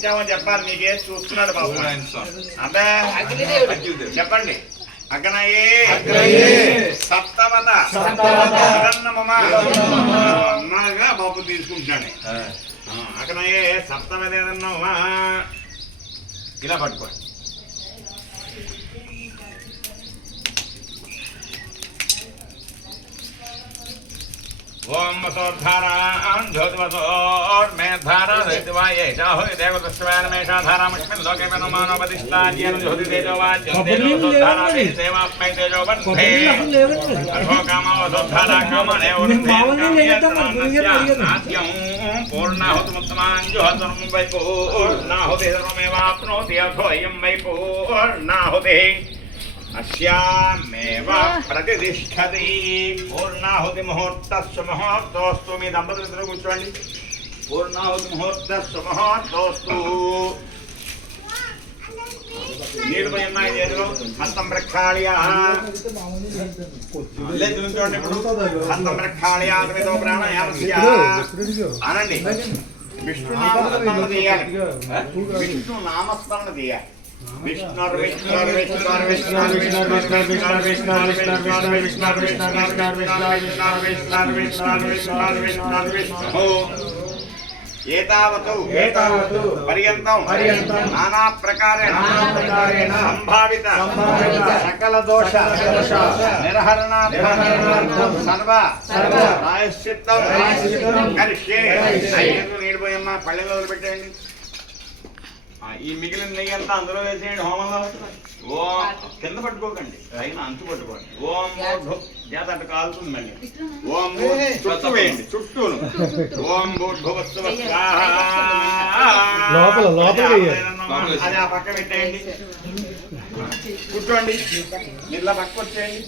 ఇచ్చామో చెప్పాలి. మీకే చూస్తున్నాడు బాబు. అబ్బే చెప్పండి. అగ్నయే సప్తవత అన్నగా బాబు తీసుకుంటాడు. అగ్నయే సప్తవత ఏదన్నా ఇలా పట్టుకోండి. ओम वसोद्धारां ज्योतिवसोर्मेधारा दैत्यवाये चाहोय देवतस्वान मेषाधारामस्मिन् लोके वनुमानोपदिष्टाज्येन ज्योतितेजो वाच्यन्तेन वसोद्धारां सेवाप्मै तेजो वन्धे अथो कामो वसोद्धारा कामने आद्यं पूर्णाहुतिमुत्तमां जुहोतरं वै पूर्णाहुतिः सर्वमेवाप्नोति अथोऽयं वै पूर्णाहुतिः अस्यामेव प्रतिष्ठति. पूर्णाहुति मुहूर्तस्य मुहूर्तोस्तु. మీ దంపతులు కూర్చోండి. పూర్ణాహుతి ముహూర్తस्य ముహూర్తోస్తు. నీళ్ళు పోయి ఉన్నాయి చేతిలో. హస్తం ప్రక్షాళ్య లేచుంటోండి. ఇప్పుడు హస్తం ప్రక్షాళ్య తమితో ప్రాణాయామస్య అనండి. విష్ణు నామస్మరణ చేయాలి. విష్ణు నామస్మరణ చేయాలి. विष्णु विष्णु विष्णु विष्णु विष्णु विष्णु विष्णु विष्णु विष्णु विष्णु विष्णु विष्णु विष्णु एतावतु पर्यन्तं नाना प्रकारेण संभावित सकल दोष निर्हरणार्थं सर्व प्रायश्चित्तं करिष्ये. నీళ్ళు పోయమ్మా. పళ్ళెంలో వదిలిపెట్టేయండి. ఈ మిగిలిన నెయ్యి అంతా అందులో వేసేయండి. హోమంలో ఓం కింద పట్టుకోకండి, పైన అంచు పట్టుకోండి. ఓం చేత కాలుతుంది మళ్ళీ. ఓం చుట్టూ వేయండి, చుట్టూను. ఓం భూర్భువస్సువ స్వాహా. అది ఆ పక్క పెట్టేయండి. కూర్చోండి. ఇలా పక్క వచ్చేయండి.